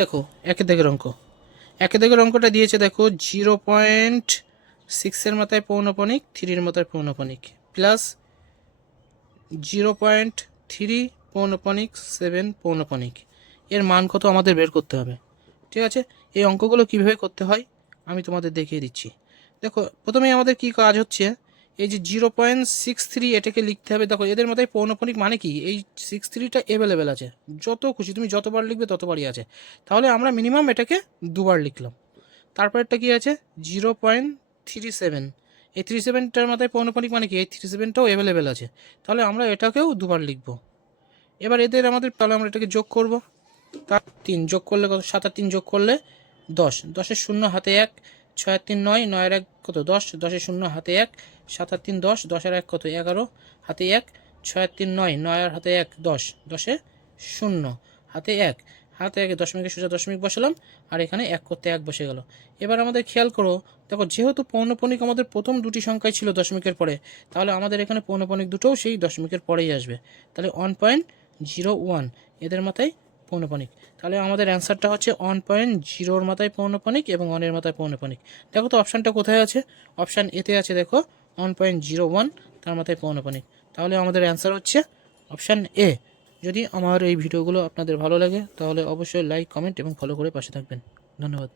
দেখো একের দাগের অঙ্ক, একের দাগের অঙ্কটা দিয়েছে দেখো 0.6 মাথায় পৌনপণিক, 3 মাথায় পৌনপণিক প্লাস 0.3 পৌনপণিক 7 পৌনপণিক, এর মান কত আমাদের বের করতে হবে। ঠিক আছে, এই অঙ্কগুলো কীভাবে করতে হয় আমি তোমাদের দেখিয়ে দিচ্ছি। দেখো প্রথমেই আমাদের কি কাজ হচ্ছে, এই যে 0.63 এটাকে লিখতে হবে। দেখো এদের মধ্যে পৌনপণিক মানে কি, এই 63টা অ্যাভেলেবেল আছে, যত খুশি তুমি যতবার লিখবে ততবারই আছে, তাহলে আমরা মিনিমাম এটাকে দুবার লিখলাম। তারপরেরটা কি আছে 0.37, এই 37টার মাথায় পৌনপণিক মানে কি, এই 37টাও অ্যাভেলেবেল আছে, তাহলে আমরা এটাকেও দুবার লিখব। এবার এদের আমাদের তাহলে আমরা এটাকে যোগ করব, তার 3 যোগ করলে কত, 7 আর 3 যোগ করলে 10, 10-এর 0 হাতে 1, 6 আর 3 9, 9 আর 1 কত 10, 10-এর 0 হাতে 1, 7 আর 3 10, 10 আর 1 কত 11 হাতে 1, 6 আর 3 9, 9 আর হাতে 1 10, 10-এ 0 হাতে 1, হাতে 1 দশমিকের সোজা দশমিক বসালাম, আর এখানে 1 করতে 1 বসে গেল। এবার আমাদের খেয়াল করো, দেখো যেহেতু পৌনপণিক আমাদের প্রথম দুটি সংখ্যায় ছিল দশমিকের পরে, তাহলে আমাদের এখানে পৌনপণিক দুটোও সেই দশমিকের পরেই আসবে, তাহলে 1.01 এদের মাথায় পৌনপণিক। তাহলে আমাদের অ্যান্সারটা হচ্ছে 1.0 মাথায় পৌনপণিক এবং 1-এর মাথায় পৌনপণিক। দেখো তো অপশানটা কোথায় আছে, অপশান এতে আছে দেখো 1.01 তার মাথায় পৌনপণিক, তাহলে আমাদের অ্যান্সার হচ্ছে অপশান এ। যদি আমার এই ভিডিওগুলো আপনাদের ভালো লাগে তাহলে অবশ্যই লাইক, কমেন্ট এবং ফলো করে পাশে থাকবেন। ধন্যবাদ।